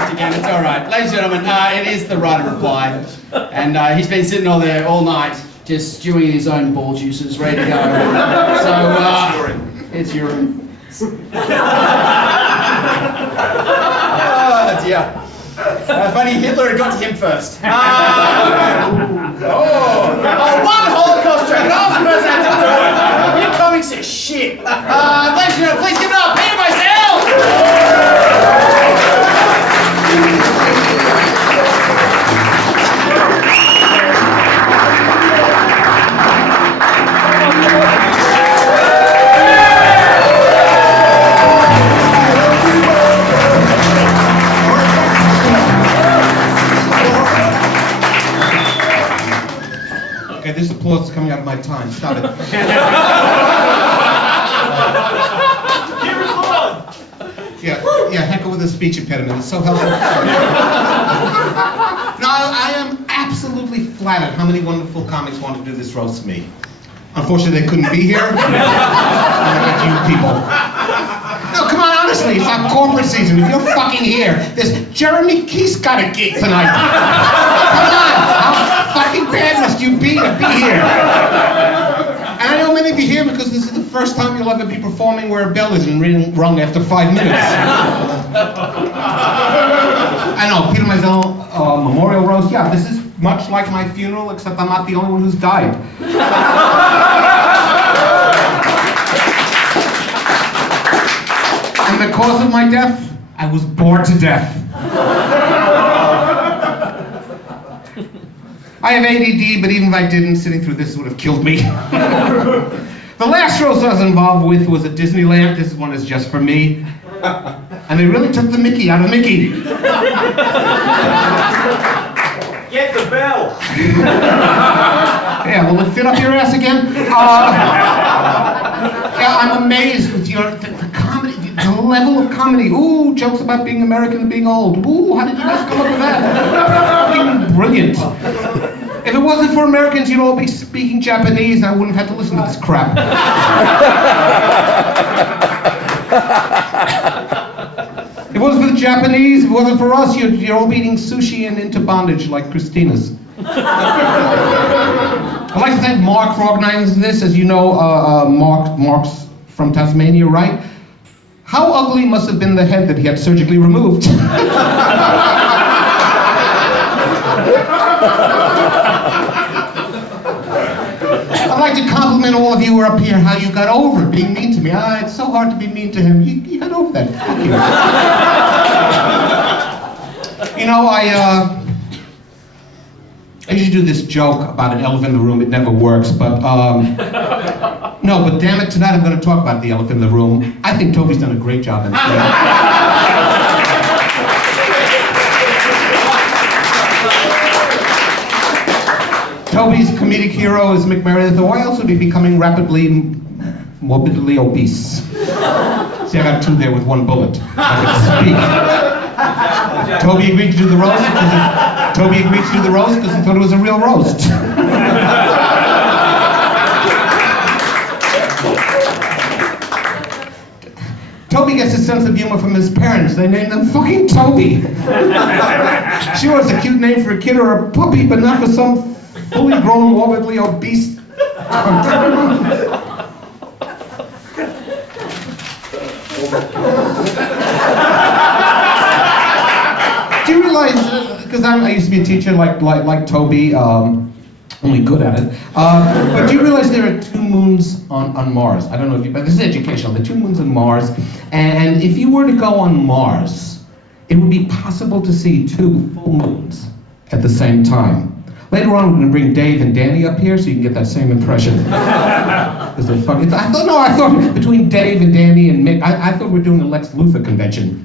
looked again. It's all right. Ladies and gentlemen, it is the right of reply. And he's been sitting all there all night, just stewing in his own ball juices, ready to go. So, it's urine. Oh, dear. Funny, Hitler had got to him first. One Holocaust joke, and I was the person that had to do it. You comics are shit. Ladies and gentlemen, please give it up, Peter Meisel! Okay, this applause is coming out of my time. Stop it. Yeah, heckle with a speech impediment. It's so helpful. No, I am absolutely flattered how many wonderful comics want to do this roast of me. Unfortunately, they couldn't be here. Like you people. No, come on, honestly, it's our corporate season. If you're fucking here, there's Jeremy Keith's got a gig tonight. Come on, how fucking bad must you be to be here? And I know many of you here because this is the first time you'll ever be performing where a bell isn't rung after 5 minutes. I know, Peter Meisel memorial roast. Yeah, this is much like my funeral, except I'm not the only one who's died. And the cause of my death? I was bored to death. I have ADD, but even if I didn't, sitting through this would have killed me. The last roast I was involved with was at Disneyland. This one is just for me. And they really took the Mickey out of Mickey. Get the bell! Yeah, will it fit up your ass again? Yeah, I'm amazed with the comedy, the level of comedy. Ooh, jokes about being American and being old. Ooh, how did you guys come up with that? Fucking brilliant. If it wasn't for Americans, you'd all be speaking Japanese and I wouldn't have had to listen to this crap. If it wasn't for the Japanese, if it wasn't for us, you're all eating sushi and into bondage like Christina's. I'd like to thank Mark for organizing this. As you know, Mark's from Tasmania, right? How ugly must have been the head that he had surgically removed? I'd like to compliment all of you who are up here, how you got over being mean to me. It's so hard to be mean to him. You got over that. Fuck you. You know, I usually do this joke about an elephant in the room. It never works, but no, but damn it, tonight I'm going to talk about the elephant in the room. I think Toby's done a great job in this. Toby's comedic hero is Mick Meredith, who I also be becoming rapidly, morbidly obese. See, I got two there with one bullet. I could speak. Toby agreed to do the roast because he thought it was a real roast. Toby gets his sense of humor from his parents. They named them fucking Toby. Sure, it's a cute name for a kid or a puppy, but not for some fully grown, morbidly obese. Do you realize, because I used to be a teacher like Toby, only good at it, but do you realize there are 2 moons on Mars? I don't know if you, but this is educational. There are 2 moons on Mars, and if you were to go on Mars, it would be possible to see 2 full moons at the same time. Later on, we're going to bring Dave and Danny up here so you can get that same impression. I thought between Dave and Danny and Mick, I thought we were doing a Lex Luthor convention.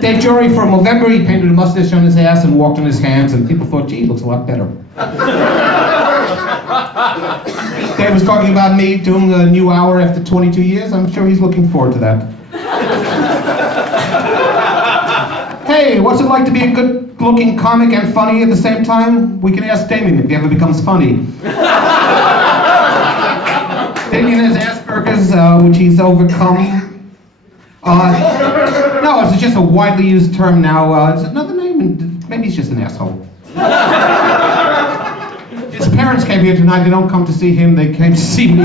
Dave Jory, for November, he painted a mustache on his ass and walked on his hands, and people thought, gee, he looks a lot better. Dave was talking about me doing a new hour after 22 years. I'm sure he's looking forward to that. Hey, what's it like to be a good-looking comic and funny at the same time? We can ask Damien if he ever becomes funny. Damien has Asperger's, which he's overcome. No, it's just a widely used term now. It's another name, and maybe he's just an asshole. His parents came here tonight. They don't come to see him. They came to see me.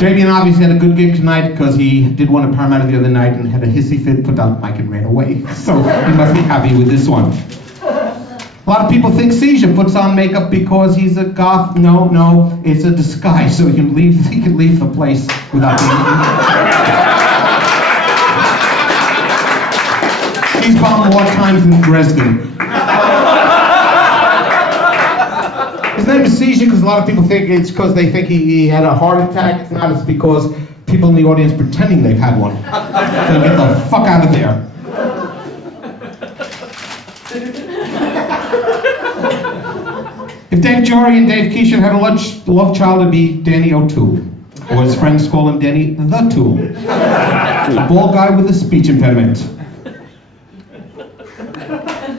Damien obviously had a good gig tonight because he did one at Paramount the other night and had a hissy fit, put down the mic and ran away. So he must be happy with this one. A lot of people think Seizure puts on makeup because he's a goth. No, it's a disguise so he can leave the place without being. He's bombed more times than Dresden. His name is Seizure because a lot of people think it's because they think he had a heart attack. It's not, it's because people in the audience pretending they've had one. So get the fuck out of there. If Dave Jory and Dave Keeshan had a love child, it'd be Danny O'Toole. Or his friends call him Danny the Tool. A bald guy with a speech impediment.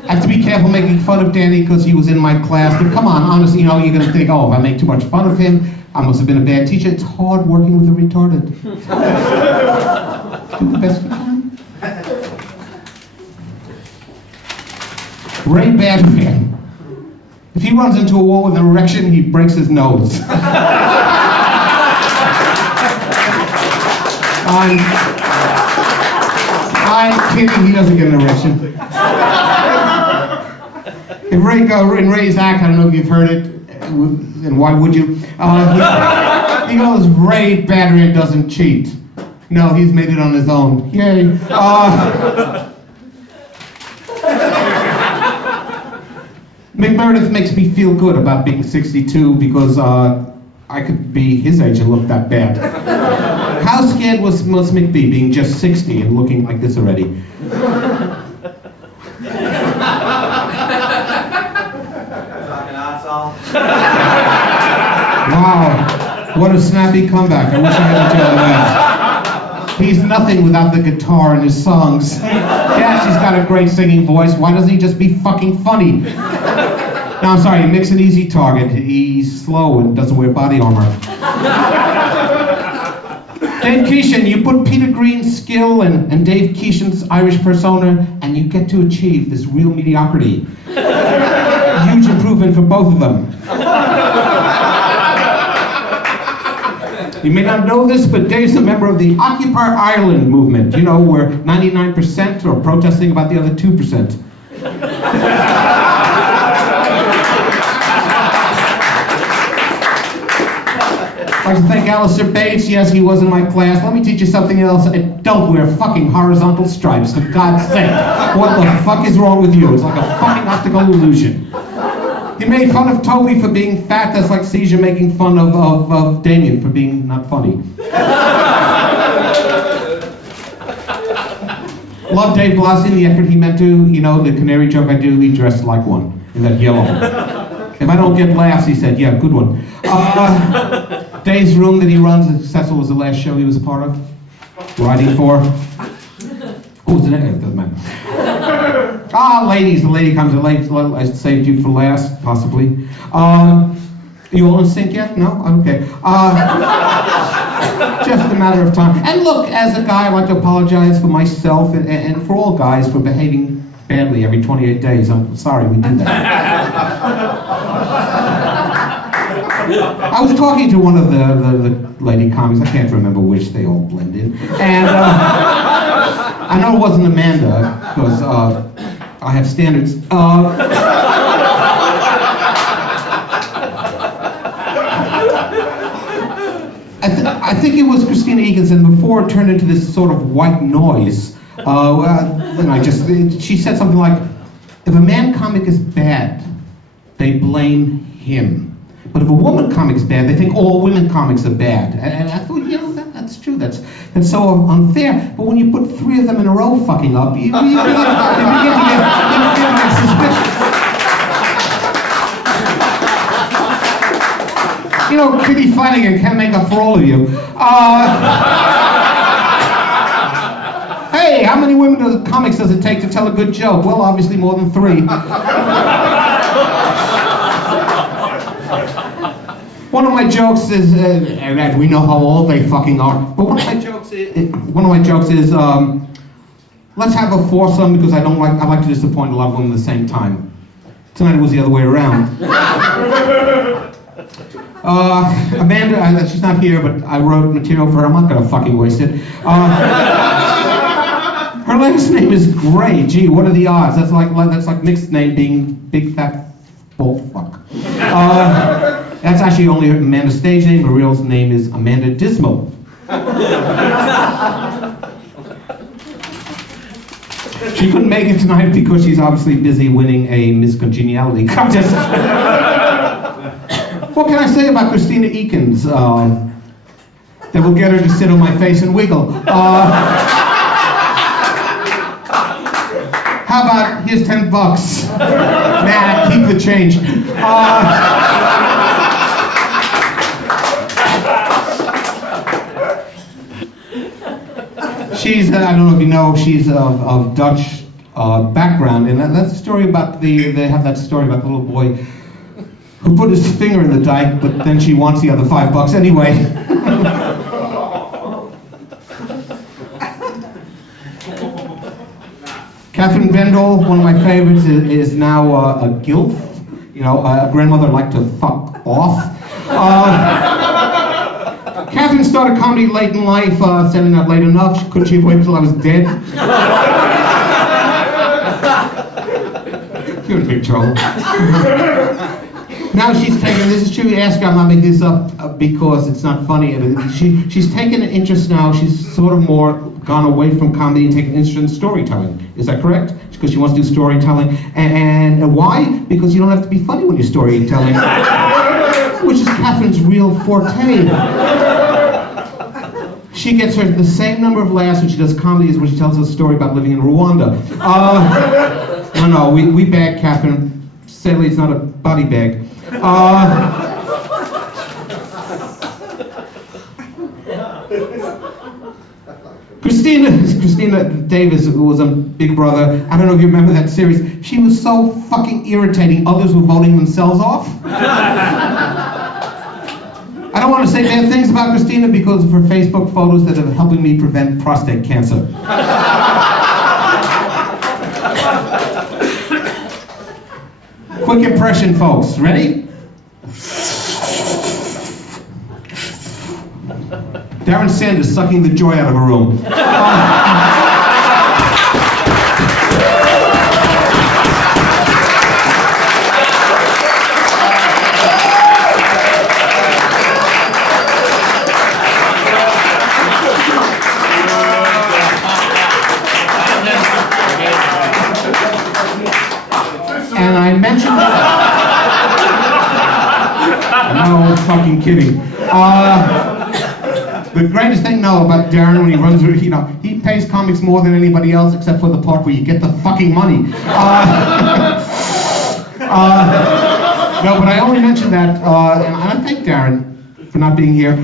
I have to be careful making fun of Danny because he was in my class, but come on, honestly, you're gonna think, oh, if I make too much fun of him, I must have been a bad teacher. It's hard working with a retarded. Do the best you can. Ray Badman. If he runs into a wall with an erection, he breaks his nose. I'm kidding, he doesn't get an erection. In Ray's act, I don't know if you've heard it, and why would you? He goes, Ray Badman doesn't cheat. No, he's made it on his own. Yay. Mick Meredith makes me feel good about being 62 because I could be his age and look that bad. How scared must Mick be being just 60 and looking like this already? Wow, what a snappy comeback. I wish I had a that. He's nothing without the guitar in his songs. Yes, he's got a great singing voice. Why doesn't he just be fucking funny? No, I'm sorry, Mick's an easy target. He's slow and doesn't wear body armor. Dave Keeshan, you put Peter Green's skill and Dave Keeshan's Irish persona, and you get to achieve this real mediocrity. Huge improvement for both of them. You may not know this, but Dave's a member of the Occupy Ireland movement, where 99% are protesting about the other 2%. I'd like to thank Alistair Bates. Yes, he was in my class. Let me teach you something else. Don't wear fucking horizontal stripes, for God's sake. What the fuck is wrong with you? It's like a fucking optical illusion. He made fun of Toby for being fat. That's like Seizure making fun of Damien for being not funny. Love Dave Blasey and the effort he meant to. The canary joke I do, he dressed like one in that yellow. If I don't get laughs, he said, yeah, good one. Dave's room that he runs, Cecil was the last show he was a part of. Writing for. Who's the next? It doesn't matter. Ladies, the lady comes in late. I saved you for last, possibly. You all in sync yet? No? Okay. Just a matter of time. And look, as a guy, I'd like to apologize for myself and for all guys for behaving badly every 28 days. I'm sorry we did that. I was talking to one of the lady comics, I can't remember which, they all blend in. And I know it wasn't Amanda, because I have standards. I think it was Christina Eganson before it turned into this sort of white noise. And she said something like, if a man comic is bad, they blame him. But if a woman comic is bad, they think all women comics are bad. And I thought, that's true. That's so unfair. But when you put 3 of them in a row fucking up, you begin to get suspicious. Kitty Flanagan can't make up for all of you. Hey, how many comics does it take to tell a good joke? Well, obviously more than 3. One of my jokes is, and we know how old they fucking are, but one of my jokes is, let's have a foursome because I like to disappoint a lot of women at the same time. Tonight it was the other way around. Amanda, she's not here, but I wrote material for her. I'm not gonna fucking waste it. Her last name is Gray. Gee, what are the odds? That's like mixed name being big fat bullfuck. That's actually only Amanda's stage name. Her real name is Amanda Dismal. She couldn't make it tonight because she's obviously busy winning a Miss Congeniality contest. What can I say about Christina Eakins? That will get her to sit on my face and wiggle. How about, here's $10. Nah, keep the change. She's, I don't know if you know, she's of Dutch background, and that's a story about they have that story about the little boy who put his finger in the dike, but then she wants the other $5 anyway. Catherine Bendel, one of my favorites, is now a gilf. You know, a grandmother like to fuck off. Catherine started comedy late in life, setting up late enough. Couldn't she wait until I was dead? You're in big trouble. Now she's taken, this is true, ask her, I'm not making this up because it's not funny. She's taken an interest now, she's sort of more gone away from comedy and taken an interest in storytelling. Is that correct? Because she wants to do storytelling. And why? Because you don't have to be funny when you're storytelling. Which is Catherine's real forte. She gets her the same number of laughs when she does comedy as when she tells us a story about living in Rwanda. No, we bag Catherine. Sadly, it's not a body bag. Christina Davis, who was a Big Brother, I don't know if you remember that series, she was so fucking irritating, others were voting themselves off. I don't want to say bad things about Christina because of her Facebook photos that are helping me prevent prostate cancer. Quick impression, folks. Ready? Darren Sanders sucking the joy out of a room. And I mentioned no fucking kidding. The greatest thing now about Darren when he runs, you know, he pays comics more than anybody else except for the part where you get the fucking money. No, but I only mentioned that, and I thank Darren for not being here.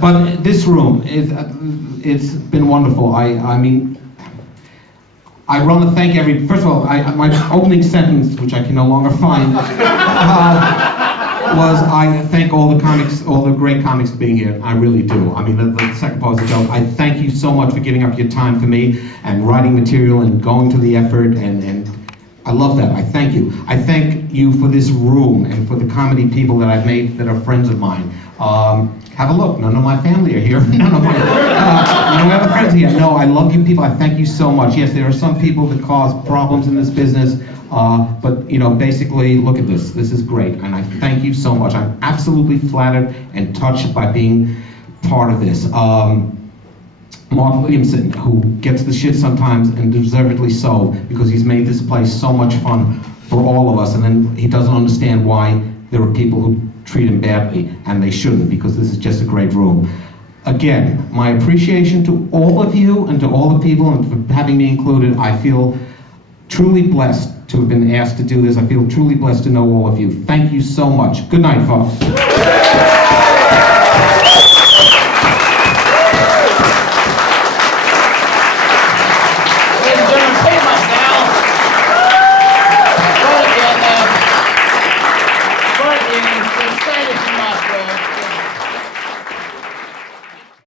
But this room, it's been wonderful. I mean, I want to thank first of all, my opening sentence, which I can no longer find, was I thank all the comics, all the great comics for being here. I really do. I mean, the second part of the joke, I thank you so much for giving up your time for me and writing material and going to the effort, and I love that. I thank you. I thank you for this room and for the comedy people that I've made that are friends of mine. Have a look. None of my family are here. None of my other friends here. No, I love you people. I thank you so much. Yes, there are some people that cause problems in this business, but you know, basically, look at this. This is great, and I thank you so much. I'm absolutely flattered and touched by being part of this. Mark Williamson, who gets the shit sometimes, and deservedly so, because he's made this place so much fun for all of us, and then he doesn't understand why there are people who treat him badly, and they shouldn't, because this is just a great room. Again, my appreciation to all of you and to all the people, and for having me included. I feel truly blessed to have been asked to do this. I feel truly blessed to know all of you. Thank you so much. Good night, folks. audience to say a few last words.